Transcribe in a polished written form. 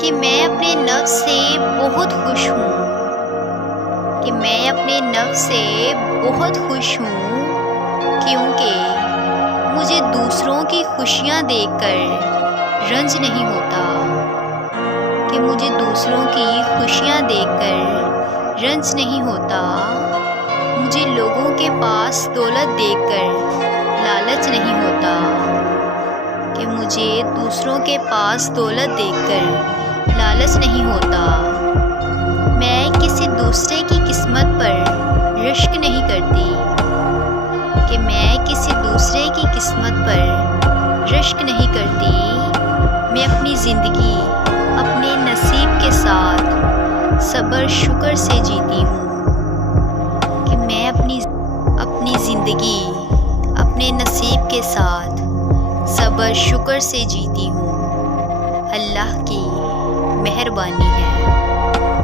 کہ میں اپنے نفس سے بہت خوش ہوں، کہ میں اپنے نفس سے بہت خوش ہوں، کیونکہ مجھے دوسروں کی خوشیاں دیکھ کر رنج نہیں ہوتا، کہ مجھے دوسروں کی خوشیاں دیکھ کر رنج نہیں ہوتا، مجھے لوگوں کے پاس دولت دیکھ کر لالچ نہیں ہوتا، کہ مجھے دوسروں کے پاس دولت دیکھ کر لالچ نہیں ہوتا، میں کسی دوسرے کی قسمت پر رشک نہیں کرتی، کہ میں کسی دوسرے کی قسمت پر رشک نہیں کرتی، میں اپنی زندگی اپنے نصیب کے ساتھ صبر شکر سے جیتی ہوں، کہ میں اپنی زندگی اپنے نصیب کے ساتھ صبر شکر سے جیتی ہوں۔ اللہ کی مہربانی ہے۔